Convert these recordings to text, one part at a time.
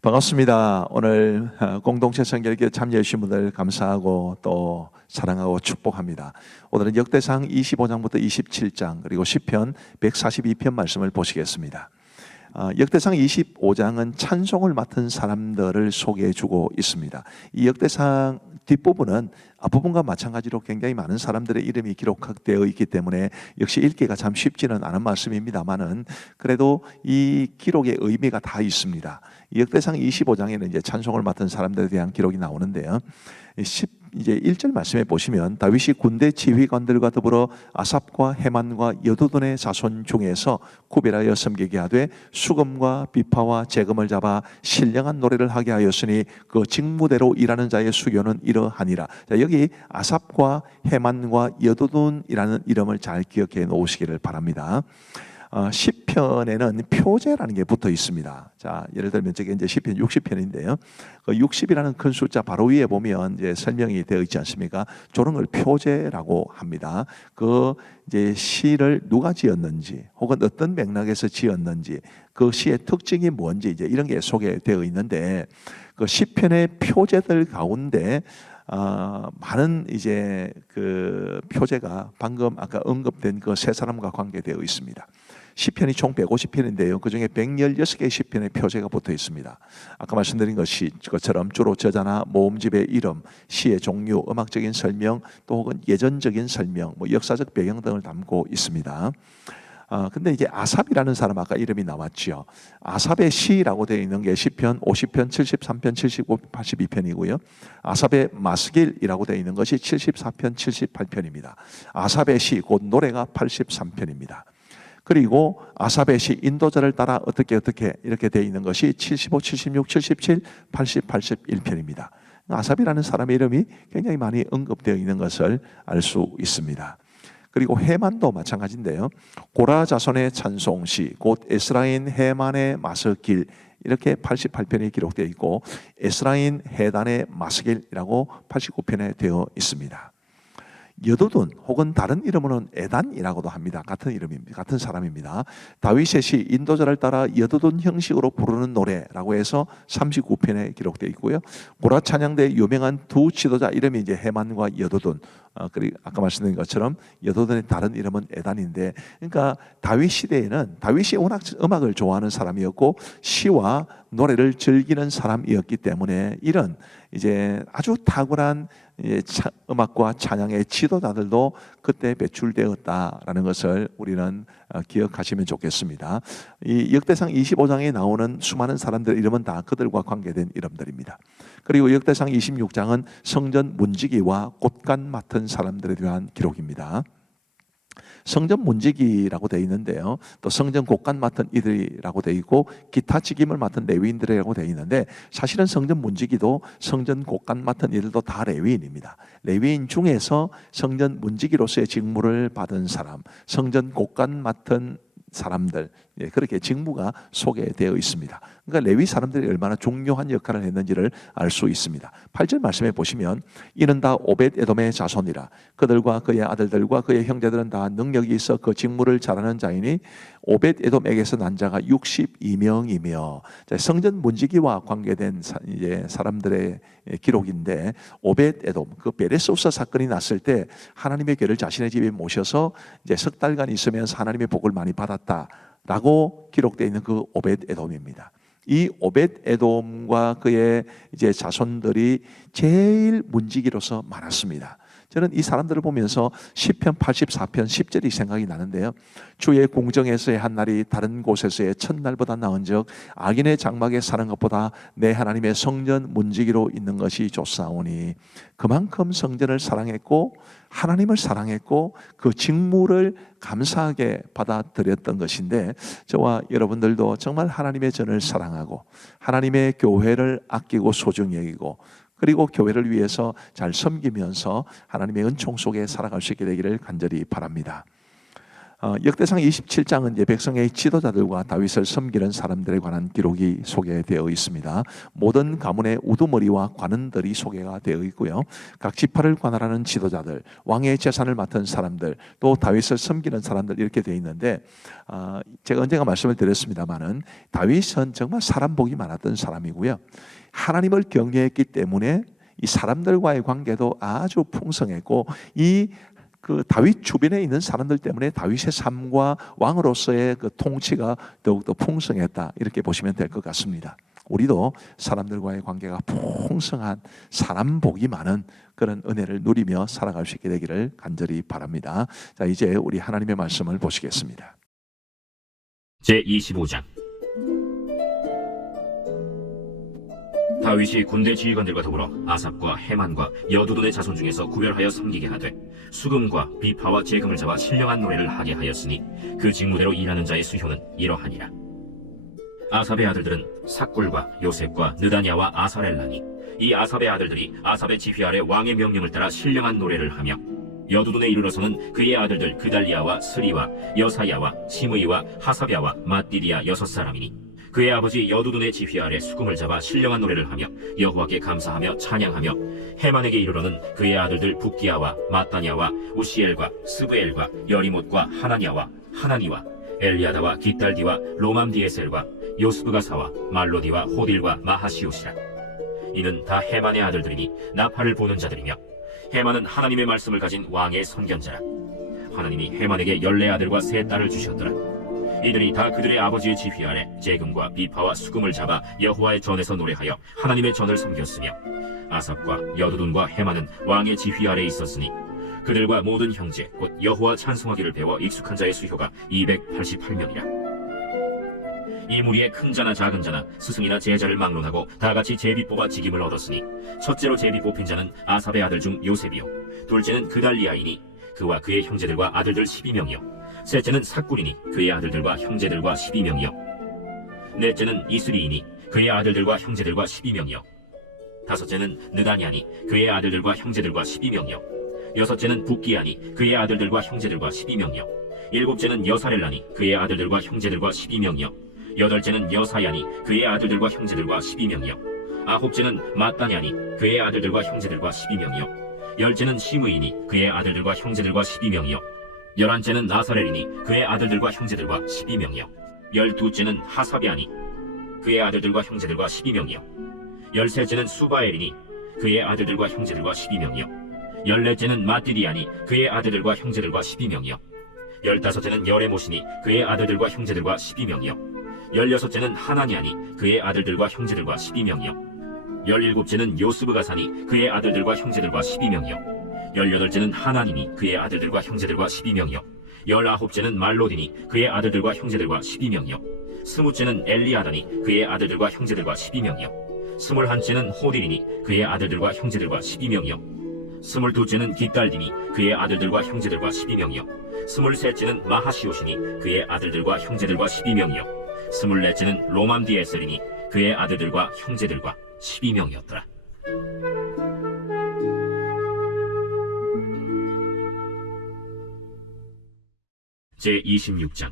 반갑습니다. 오늘 공동체 성결기에 참여해 주신 분들 감사하고 또 사랑하고 축복합니다. 오늘은 역대상 25장부터 27장 그리고 시편 142편 말씀을 보시겠습니다. 역대상 25장은 찬송을 맡은 사람들을 소개해 주고 있습니다. 이 역대상 뒷부분은 앞부분과 마찬가지로 굉장히 많은 사람들의 이름이 기록되어 있기 때문에 역시 읽기가 참 쉽지는 않은 말씀입니다만은 그래도 이 기록의 의미가 다 있습니다. 역대상 25장에는 이제 찬송을 맡은 사람들에 대한 기록이 나오는데요. 이제 1절 말씀에 보시면 다윗이 군대 지휘관들과 더불어 아삽과 헤만과 여두둔의 자손 중에서 구별하여 섬기게 하되 수금과 비파와 재금을 잡아 신령한 노래를 하게 하였으니 그 직무대로 일하는 자의 수교는 이러하니라. 자, 여기 아삽과 헤만과 여두둔이라는 이름을 잘 기억해 놓으시기를 바랍니다. 시편에는 표제라는 게 붙어 있습니다. 자, 예를 들면 저게 이제 시편 60편인데요. 그 60이라는 큰 숫자 바로 위에 보면 이제 설명이 되어 있지 않습니까? 저런 걸 표제라고 합니다. 그 이제 시를 누가 지었는지, 혹은 어떤 맥락에서 지었는지, 그 시의 특징이 뭔지 이제 이런 게 소개되어 있는데, 그 시편의 표제들 가운데 많은 이제 그 표제가 방금 아까 언급된 그 세 사람과 관계되어 있습니다. 시편이 총 150편인데요. 그 중에 116개의 시편의 표제가 붙어 있습니다. 아까 말씀드린 것처럼 주로 저자나 모음집의 이름, 시의 종류, 음악적인 설명, 또 혹은 예전적인 설명, 역사적 배경 등을 담고 있습니다. 근데 이제 아삽이라는 사람 아까 이름이 나왔죠. 아삽의 시라고 되어 있는 게 시편 50편, 73편, 75, 82편이고요. 아삽의 마스길이라고 되어 있는 것이 74편, 78편입니다. 아삽의 시, 곧 노래가 83편입니다. 그리고 아삽의 시 인도자를 따라 어떻게 이렇게 되어 있는 것이 75, 76, 77, 80, 81편입니다. 아삽이라는 사람의 이름이 굉장히 많이 언급되어 있는 것을 알 수 있습니다. 그리고 헤만도 마찬가지인데요. 고라 자손의 찬송시, 곧 에스라인 헤만의 마스길, 이렇게 88편이 기록되어 있고 에스라인 헤단의 마스길이라고 89편에 되어 있습니다. 여두둔 혹은 다른 이름으로는 에단이라고도 합니다. 같은 이름입니다. 같은 사람입니다. 다윗의 시 인도자를 따라 여두둔 형식으로 부르는 노래라고 해서 39편에 기록되어 있고요. 고라 찬양대 유명한 두 지도자 이름이 이제 헤만과 여두둔. 그리고 아까 말씀드린 것처럼 여두둔의 다른 이름은 에단인데, 그러니까 다윗 시대에는 다윗이 워낙 음악을 좋아하는 사람이었고 시와 노래를 즐기는 사람이었기 때문에 이런 이제 아주 탁월한 음악과 찬양의 지도자들도 그때 배출되었다라는 것을 우리는 기억하시면 좋겠습니다. 이 역대상 25장에 나오는 수많은 사람들의 이름은 다 그들과 관계된 이름들입니다. 그리고 역대상 26장은 성전 문지기와 곳간 맡은 사람들에 대한 기록입니다. 성전 문지기라고 되어 있는데요. 또 성전 곳간 맡은 이들이라고 되어 있고 기타 직임을 맡은 레위인들이라고 되어 있는데, 사실은 성전 문지기도 성전 곳간 맡은 이들도 다 레위인입니다. 레위인 중에서 성전 문지기로서의 직무를 받은 사람, 성전 곳간 맡은 사람들, 그렇게 직무가 소개되어 있습니다. 그러니까 레위 사람들이 얼마나 중요한 역할을 했는지를 알 수 있습니다. 8절 말씀에 보시면 이는 다 오벳 에돔의 자손이라. 그들과 그의 아들들과 그의 형제들은 다 능력이 있어 그 직무를 잘하는 자이니 오벳 에돔에게서 난 자가 62명이며, 성전 문지기와 관계된 이제 사람들의 기록인데, 오벳 에돔, 그 베레스우사 사건이 났을 때 하나님의 괴를 자신의 집에 모셔서 이제 석 달간 있으면서 하나님의 복을 많이 받았다라고 기록되어 있는 그 오벳 에돔입니다. 이 오벳 에돔과 그의 이제 자손들이 제일 문지기로서 많았습니다. 저는 이 사람들을 보면서 시편 84편 10절이 생각이 나는데요. 주의 공정에서의 한 날이 다른 곳에서의 첫날보다 나은즉 악인의 장막에 사는 것보다 내 하나님의 성전 문지기로 있는 것이 좋사오니. 그만큼 성전을 사랑했고 하나님을 사랑했고 그 직무를 감사하게 받아들였던 것인데, 저와 여러분들도 정말 하나님의 전을 사랑하고 하나님의 교회를 아끼고 소중히 여기고 그리고 교회를 위해서 잘 섬기면서 하나님의 은총 속에 살아갈 수 있게 되기를 간절히 바랍니다. 역대상 27장은 이제 백성의 지도자들과 다윗을 섬기는 사람들에 관한 기록이 소개되어 있습니다. 모든 가문의 우두머리와 관원들이 소개가 되어 있고요. 각 지파를 관할하는 지도자들, 왕의 재산을 맡은 사람들, 또 다윗을 섬기는 사람들 이렇게 되어 있는데, 제가 언젠가 말씀을 드렸습니다마는 다윗은 정말 사람 복이 많았던 사람이고요. 하나님을 경외했기 때문에 이 사람들과의 관계도 아주 풍성했고, 그 다윗 주변에 있는 사람들 때문에 다윗의 삶과 왕으로서의 그 통치가 더욱더 풍성했다, 이렇게 보시면 될 것 같습니다. 우리도 사람들과의 관계가 풍성한 사람 복이 많은 그런 은혜를 누리며 살아갈 수 있게 되기를 간절히 바랍니다. 자, 이제 우리 하나님의 말씀을 보시겠습니다. 제25장. 다윗이 군대 지휘관들과 더불어 아삽과 헤만과 여두둔의 자손 중에서 구별하여 섬기게 하되 수금과 비파와 재금을 잡아 신령한 노래를 하게 하였으니 그 직무대로 일하는 자의 수효는 이러하니라. 아삽의 아들들은 삭굴과 요셉과 느다냐와 아사렐라니, 이 아삽의 아들들이 아삽의 지휘 아래 왕의 명령을 따라 신령한 노래를 하며, 여두둔에 이르러서는 그의 아들들 그달리아와 스리와 여사야와 시므이와 하사랴와 마띠디아 6사람이니 그의 아버지 여두둔의 지휘 아래 수금을 잡아 신령한 노래를 하며 여호와께 감사하며 찬양하며, 헤만에게 이르러는 그의 아들들 붓기야와 마따냐와 우시엘과 스브엘과 여리못과 하나냐와 하나니와 엘리아다와 깃달디와 로맘디에셀과 요스브가사와 말로디와 호딜과 마하시옷이라. 이는 다 헤만의 아들들이니 나팔을 부는 자들이며, 헤만은 하나님의 말씀을 가진 왕의 선견자라. 하나님이 헤만에게 14아들과 3딸을 주셨더라. 이들이 다 그들의 아버지의 지휘 아래 재금과 비파와 수금을 잡아 여호와의 전에서 노래하여 하나님의 전을 섬겼으며, 아삽과 여두둔과 헤만은 왕의 지휘 아래 있었으니 그들과 모든 형제 곧 여호와 찬송하기를 배워 익숙한 자의 수효가 288명이라. 이 무리에 큰 자나 작은 자나 스승이나 제자를 막론하고 다같이 제비 뽑아 직임을 얻었으니, 첫째로 제비 뽑힌 자는 아삽의 아들 중 요셉이요, 둘째는 그달리아이니 그와 그의 형제들과 아들들 12명이요, 셋째는 삭굴이니 그의 아들들과 형제들과 12명이요, 넷째는 이스리이니 그의 아들들과 형제들과 12명이요, 다섯째는 느다냐니 그의 아들들과 형제들과 12명이요, 여섯째는 붓기야니 그의 아들들과 형제들과 12명이요, 일곱째는 여사렐라니 그의 아들들과 형제들과 12명이요, 여덟째는 여사야니 그의 아들들과 형제들과 12명이요, 아홉째는 마따냐니 그의 아들들과 형제들과 12명이요, 열째는 시므이니 그의 아들들과 형제들과 12명이요, 열한째는 나사렐이니 그의 아들들과 형제들과 12명이요, 열두째는 하사비아니 그의 아들들과 형제들과 12명이요, 열셋째는 수바엘이니 그의 아들들과 형제들과 12명이요, 열넷째는 마띠디아니 그의 아들들과 형제들과 12명이요, 열다섯째는 여레모시니 그의 아들들과 형제들과 12명이요, 열여섯째는 하나냐니 그의 아들들과 형제들과 12명이요, 열일곱째는 요스브가사니 그의 아들들과 형제들과 12명이요, 열여덟째는 하나니니 그의 아들들과 형제들과 12명이요, 열아홉째는 말로디니 그의 아들들과 형제들과 12명이요, 스무째는 엘리아다니 그의 아들들과 형제들과 12명이요, 스물한째는 호딜이니 그의 아들들과 형제들과 12명이요, 스물두째는 깃달디니 그의 아들들과 형제들과 12명이요, 스물셋째는 마하시옷이니 그의 아들들과 형제들과 12명이요, 스물넷째는 로맘디에셀이니 그의 아들들과 형제들과 12명이었더라. 제26장.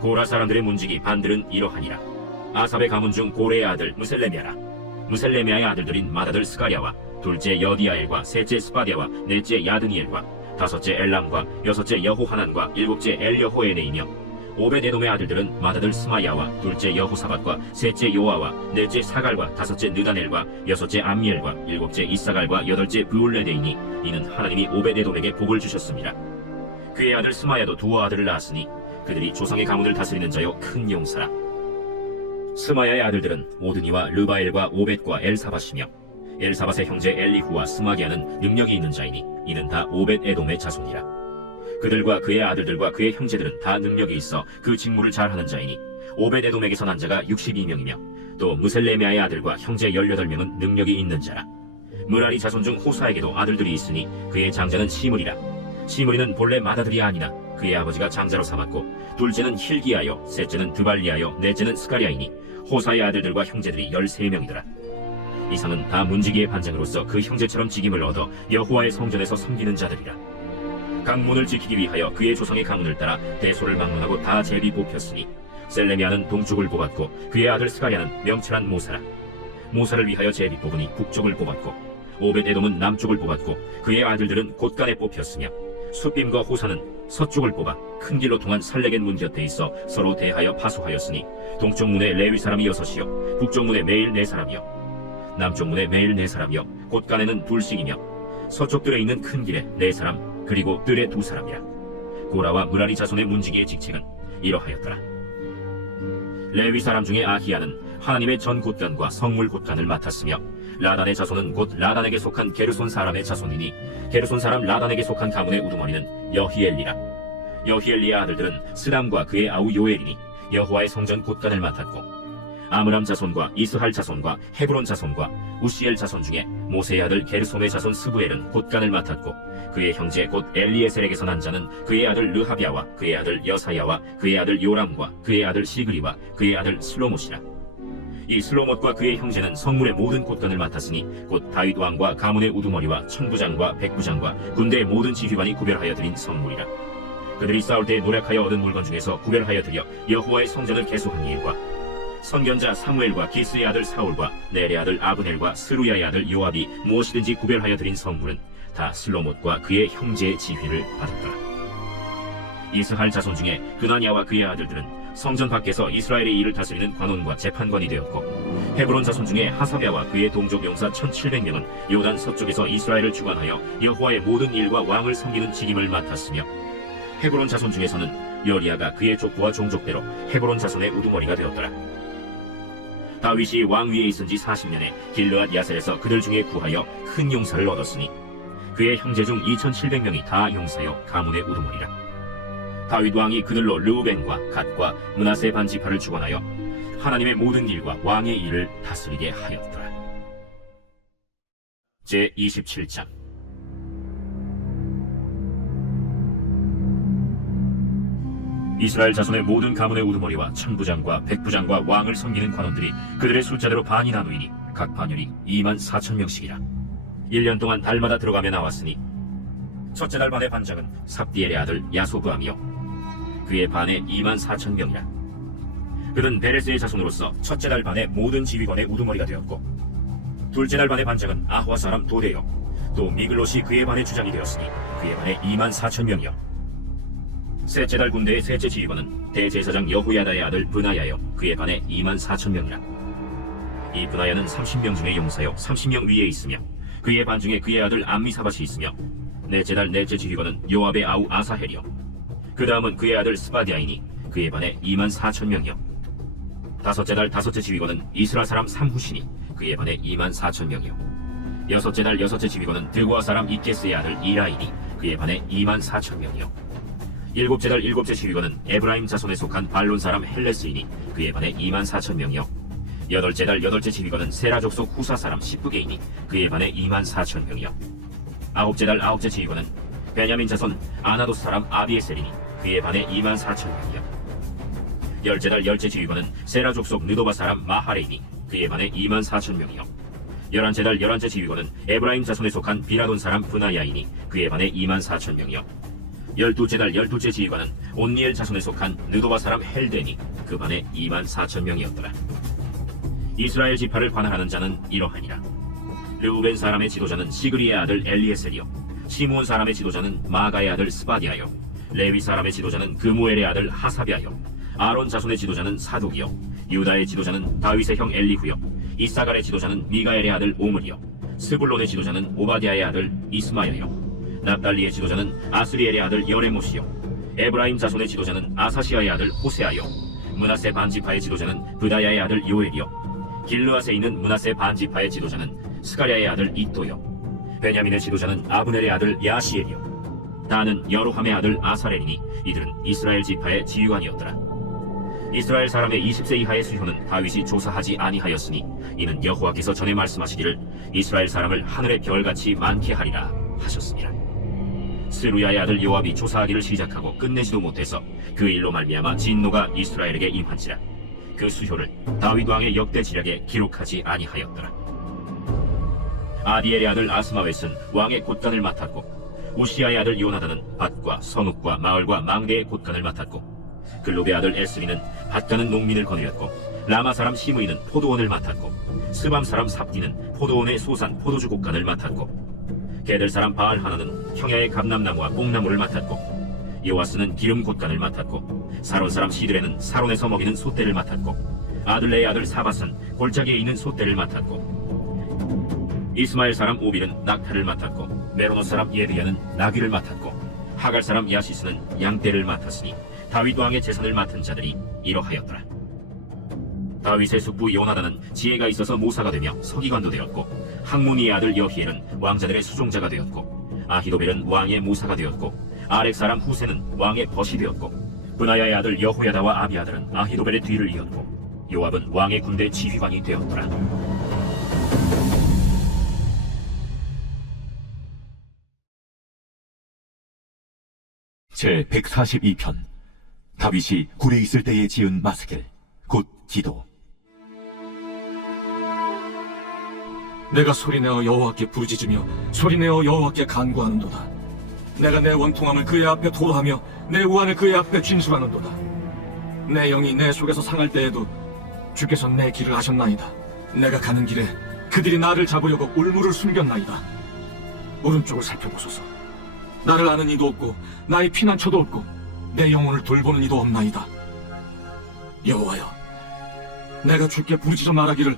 고라 사람들의 문지기 반들은 이러하니라. 아삽의 가문 중 고레의 아들 무셀레미아라. 무셀레미아의 아들들인 맏아들 스가랴와 둘째 여디아엘과 셋째 스바디아와 넷째 야드니엘과 다섯째 엘람과 여섯째 여호하난과 일곱째 엘여호에네이며, 오벳에돔의 아들들은 맏아들 스마야와 둘째 여호사밧과 셋째 요아와 넷째 사갈과 다섯째 느다넬과 여섯째 암미엘과 일곱째 이사갈과 여덟째 브울레데이니, 이는 하나님이 오벳에돔에게 복을 주셨습니다. 그의 아들 스마야도 두 아들을 낳았으니 그들이 조상의 가문을 다스리는 자요 큰 용사라. 스마야의 아들들은 오드니와 르바엘과 오벳과 엘사밧이며, 엘사밧의 형제 엘리후와 스마기아는 능력이 있는 자이니 이는 다 오벳에돔의 자손이라. 그들과 그의 아들들과 그의 형제들은 다 능력이 있어 그 직무를 잘하는 자이니 오벳에돔에게서 난 자가 62명이며, 또 무셀레미아의 아들과 형제 18명은 능력이 있는 자라. 므라리 자손 중 호사에게도 아들들이 있으니 그의 장자는 시므리라. 시므리는 본래 맏아들이 아니나 그의 아버지가 장자로 삼았고, 둘째는 힐기야요, 셋째는 드발리야요, 넷째는 스가랴이니 호사의 아들들과 형제들이 13명이더라. 이상은 다 문지기의 반장으로서 그 형제처럼 직임을 얻어 여호와의 성전에서 섬기는 자들이라. 각 문을 지키기 위하여 그의 조상의 가문을 따라 대소를 막론하고 다 제비 뽑혔으니 셀레미아는 동쪽을 뽑았고 그의 아들 스가랴는 명철한 모사라. 모사를 위하여 제비 뽑으니 북쪽을 뽑았고 오벳에돔은 남쪽을 뽑았고 그의 아들들은 곳간에 뽑혔으며 숫빔과 호사는 서쪽을 뽑아 큰 길로 통한 살레겐 문 곁에 있어 서로 대하여 파수하였으니 동쪽 문에 레위 사람이 6이요 북쪽 문에 매일 4사람이요 남쪽 문에 매일 4사람이요 곳간에는 둘씩이며 서쪽들에 있는 큰 길에 4사람 그리고 뜰에 2사람이라. 고라와 무라리 자손의 문지기의 직책은 이러하였더라. 레위 사람 중에 아히야는 하나님의 전 곳간과 성물 곳간을 맡았으며 라단의 자손은 곧 라단에게 속한 게르손 사람의 자손이니 게르손 사람 라단에게 속한 가문의 우두머리는 여히엘리라. 여히엘리의 아들들은 스담과 그의 아우 요엘이니 여호와의 성전 곳간을 맡았고 아므람 자손과 이스할 자손과 헤브론 자손과 우시엘 자손 중에 모세의 아들 게르솜의 자손 스부엘은 곳간을 맡았고 그의 형제 곧 엘리에셀에게서 난 자는 그의 아들 르하비아와 그의 아들 여사야와 그의 아들 요람과 그의 아들 시그리와 그의 아들 슬로못이라. 이 슬로못과 그의 형제는 성문의 모든 곳간을 맡았으니 곧 다윗 왕과 가문의 우두머리와 천부장과 백부장과 군대의 모든 지휘관이 구별하여 드린 성물이라. 그들이 싸울 때 노력하여 얻은 물건 중에서 구별하여 드려 여호와의 성전을 계속한 일과 선견자 사무엘과 기스의 아들 사울과 넬의 아들 아브넬과 스루야의 아들 요압이 무엇이든지 구별하여 드린 성물은 다 슬로못과 그의 형제의 지휘를 받았더라. 이스할 자손 중에 그나냐와 그의 아들들은 성전 밖에서 이스라엘의 일을 다스리는 관원과 재판관이 되었고 헤브론 자손 중에 하사랴와 그의 동족 용사 1700명은 요단 서쪽에서 이스라엘을 주관하여 여호와의 모든 일과 왕을 섬기는 직임을 맡았으며 헤브론 자손 중에서는 여리야가 그의 족보와 종족대로 헤브론 자손의 우두머리가 되었더라. 다윗이 왕 위에 있은 지 40년에 길르앗 야셀에서 그들 중에 구하여 큰 용사를 얻었으니 그의 형제 중 2700명이 다 용사여 가문의 우두머리라. 다윗 왕이 그들로 르우벤과 갓과 므낫세 반 지파를 주관하여 하나님의 모든 일과 왕의 일을 다스리게 하였더라. 제 27장. 이스라엘 자손의 모든 가문의 우두머리와 천부장과 백부장과 왕을 섬기는 관원들이 그들의 숫자대로 반이 나누이니 각 반열이 24,000명씩이라. 1년 동안 달마다 들어가며 나왔으니 첫째 달 반의 반장은 삽디엘의 아들 야소브암이요 그의 반에 24,000명이라. 그는 베레스의 자손으로서 첫째 달 반의 모든 지휘관의 우두머리가 되었고 둘째 달 반의 반장은 아화 사람 도레요 또 미글롯이 그의 반의 주장이 되었으니 그의 반에 24,000명이요 셋째 달 군대의 셋째 지휘관은 대제사장 여호야다의 아들 브나야요 그의 반에 24,000명이라. 이 브나야는 30명 중에 용사요 30명 위에 있으며 그의 반 중에 그의 아들 암미사밧이 있으며 넷째 달 넷째 지휘관은 요압의 아우 아사헬이요 그 다음은 그의 아들 스바디아이니 그의 반에 24,000명이요 다섯째 달 다섯째 지휘관은 이스라 사람 삼후시니 그의 반에 24,000명이요 여섯째 달 여섯째 지휘관은 드고아 사람 이케스의 아들 이라이니 그의 반에 24,000명이요 일곱째 달 일곱째 지휘관은 에브라임 자손에 속한 발론 사람 헬레스이니 그의 반에 24,000명이요 여덟째 달 여덟째 지휘관은 세라 족속 후사 사람 시프게이니 그의 반에 24,000명이요 아홉째 달 아홉째 지휘관은 베냐민 자손 아나도스 사람 아비에셀이니 그의 반에 24,000명이요 열째 달 열째 지휘관은 세라 족속 느도바 사람 마하레이니 그의 반에 24,000명이요 열한째 달 열한째 지휘관은 에브라임 자손에 속한 비라돈 사람 브나야이니 그의 반에 24,000명이요 열두째 달 열두째 지휘관은 온니엘 자손에 속한 느도바 사람 헬데니 그 반에 24,000명이었더라. 이스라엘 지파를 관할하는 자는 이러하니라. 르우벤 사람의 지도자는 시그리의 아들 엘리에셀이요 시므온 사람의 지도자는 마가의 아들 스바디아요 레위 사람의 지도자는 그무엘의 아들 하사비아요 아론 자손의 지도자는 사독이요 유다의 지도자는 다윗의 형 엘리후요 이사갈의 지도자는 미가엘의 아들 오므리요 스불론의 지도자는 오바디아의 아들 이스마야요 납달리의 지도자는 아스리엘의 아들 여레못이요 에브라임 자손의 지도자는 아사시아의 아들 호세아요 므낫세 반지파의 지도자는 브다야의 아들 요엘이요 길르앗에 있는 므낫세 반지파의 지도자는 스가랴의 아들 이또요 베냐민의 지도자는 아브넬의 아들 야시엘이요 다는 여로함의 아들 아사렐이니 이들은 이스라엘 지파의 지휘관이었더라. 이스라엘 사람의 20세 이하의 수효는 다윗이 조사하지 아니하였으니 이는 여호와께서 전에 말씀하시기를 이스라엘 사람을 하늘의 별같이 많게 하리라 하셨습니다. 스루야의 아들 요압이 조사하기를 시작하고 끝내지도 못해서 그 일로 말미암아 진노가 이스라엘에게 임한지라 그 수효를 다윗 왕의 역대 지략에 기록하지 아니하였더라. 아디엘의 아들 아스마웻은 왕의 곳간을 맡았고 우시아의 아들 요나단은 밭과 성읍과 마을과 망대의 곳간을 맡았고 글롭의 아들 에스리는 밭가는 농민을 거느렸고 라마 사람 시므이는 포도원을 맡았고 스밤 사람 삽디는 포도원의 소산 포도주 곳간을 맡았고 게델 사람 바알 하나는 형야의 감람나무와 뽕나무를 맡았고 요아스는 기름 곳간을 맡았고 사론 사람 시드레는 사론에서 먹이는 솥대를 맡았고 아들레의 아들 사밧은 골짜기에 있는 솥대를 맡았고 이스마엘 사람 오빌은 낙타를 맡았고 메로노 사람 예드야는 나귀를 맡았고 하갈 사람 야시스는 양떼를 맡았으니 다윗 왕의 재산을 맡은 자들이 이러하였더라. 다윗의 숙부 요나단은 지혜가 있어서 모사가 되며 서기관도 되었고 학모니의 아들 여히엘은 왕자들의 수종자가 되었고 아히도벨은 왕의 모사가 되었고 아렉 사람 후세는 왕의 벗이 되었고 브나야의 아들 여호야다와 아비아들은 아히도벨의 뒤를 이었고 요압은 왕의 군대 지휘관이 되었더라. 제 142편 다윗이 굴에 있을 때에 지은 마스겔 곧 기도. 내가 소리내어 여호와께 부르짖으며 소리내어 여호와께 간구하는도다. 내가 내 원통함을 그의 앞에 토로하며 내 우환을 그의 앞에 진술하는도다. 내 영이 내 속에서 상할 때에도 주께서 내 길을 아셨나이다. 내가 가는 길에 그들이 나를 잡으려고 울무를 숨겼나이다. 오른쪽을 살펴보소서. 나를 아는 이도 없고 나의 피난처도 없고 내 영혼을 돌보는 이도 없나이다. 여호와여, 내가 주께 부르짖어 말하기를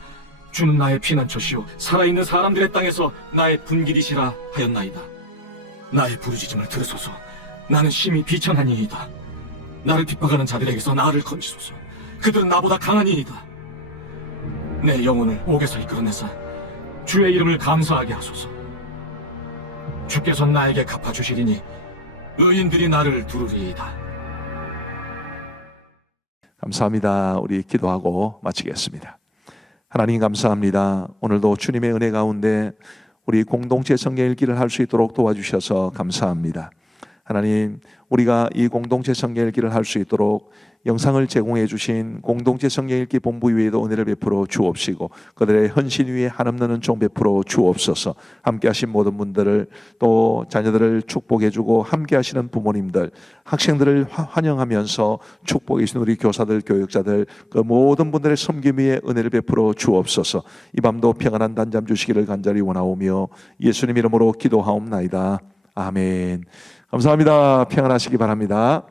주는 나의 피난처시오 살아있는 사람들의 땅에서 나의 분길이시라 하였나이다. 나의 부르짖음을 들으소서. 나는 심히 비천하니이다. 나를 핍박하는 자들에게서 나를 건지소서. 그들은 나보다 강하니이다. 내 영혼을 옥에서 이끌어내사 주의 이름을 감사하게 하소서. 주께서 나에게 갚아주시리니 의인들이 나를 두루리이다. 감사합니다. 우리 기도하고 마치겠습니다. 하나님 감사합니다. 오늘도 주님의 은혜 가운데 우리 공동체 성경 읽기를 할 수 있도록 도와주셔서 감사합니다. 하나님, 우리가 이 공동체 성경 읽기를 할 수 있도록 영상을 제공해 주신 공동체 성경 읽기 본부 위에도 은혜를 베풀어 주옵시고 그들의 헌신 위에 한없는 은총 베풀어 주옵소서. 함께 하신 모든 분들을 또 자녀들을 축복해 주고 함께 하시는 부모님들, 학생들을 환영하면서 축복해 주신 우리 교사들, 교육자들 그 모든 분들의 섬김 위에 은혜를 베풀어 주옵소서. 이 밤도 평안한 단잠 주시기를 간절히 원하오며 예수님 이름으로 기도하옵나이다. 아멘. 감사합니다. 평안하시기 바랍니다.